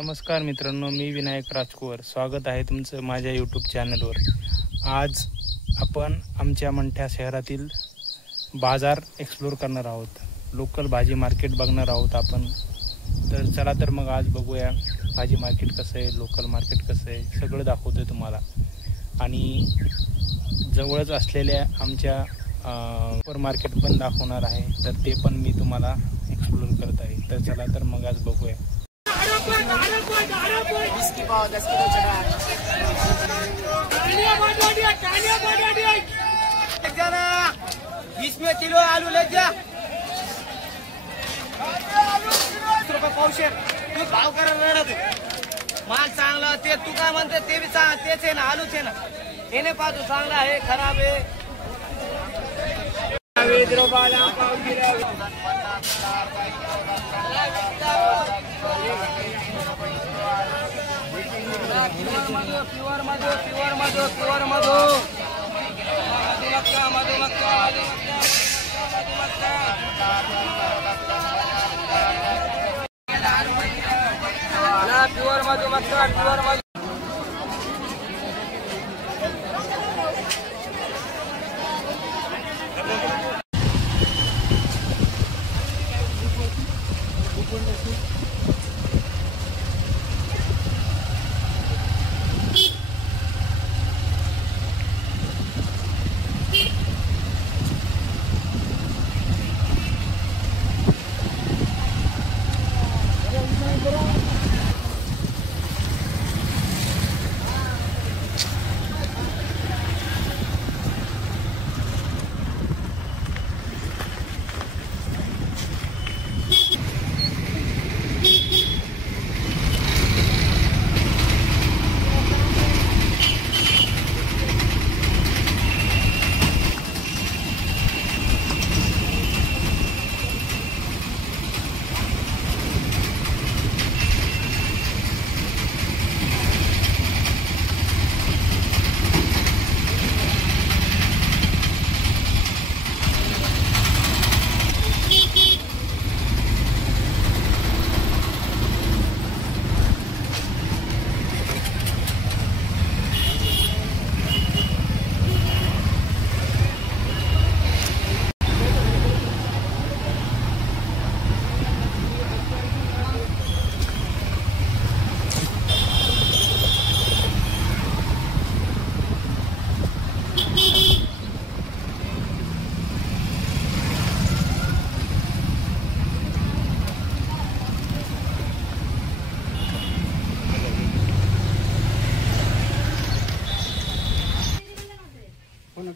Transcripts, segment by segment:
नमस्कार मित्रांनो, मी विनायक राजकुवर स्वागत आहे तुमचं माझ्या यूट्यूब चॅनलवर। आज आपण आमच्या मंठ्या शहरातील बाजार एक्सप्लोर करणार आहोत, लोकल भाजी मार्केट बघणार आहोत आपण। तर चला तर मग आज बघूया भाजी मार्केट कसं आहे, लोकल मार्केट कसं आहे, सगळं दाखवतोय तुम्हाला। आणि जवळच असलेल्या आमच्या सुपर मार्केट पण दाखवणार आहे, तर ते पण मी तुम्हाला एक्सप्लोर करत आहे। तर चला तर मग आज बघूया। 20 की पाव 10 किलो चढ़ा जाना 20 में किलो आलू ले जा 20 रुपये पावशेर तू भाव करायला रडत माल चांगला ते तू काय म्हणते ते बी तेच आहे ना आलूच आहे ना हे नाही पाहतो चांगला आहे खराब आहे 20 रुपयाला पाव किलो प्युअर मधु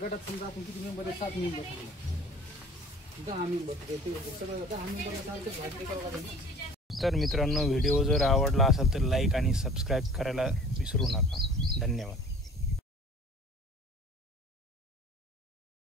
गटात समजा आपण किती मेंबर आहे 7 मेंबर 10 मेंबर सगळं 10 मेंबरला सारखं भाजी करावं लागेल। तर मित्रांनो, व्हिडिओ जर आवडला असेल तर लाईक आणि सबस्क्राईब करायला विसरू नका। धन्यवाद।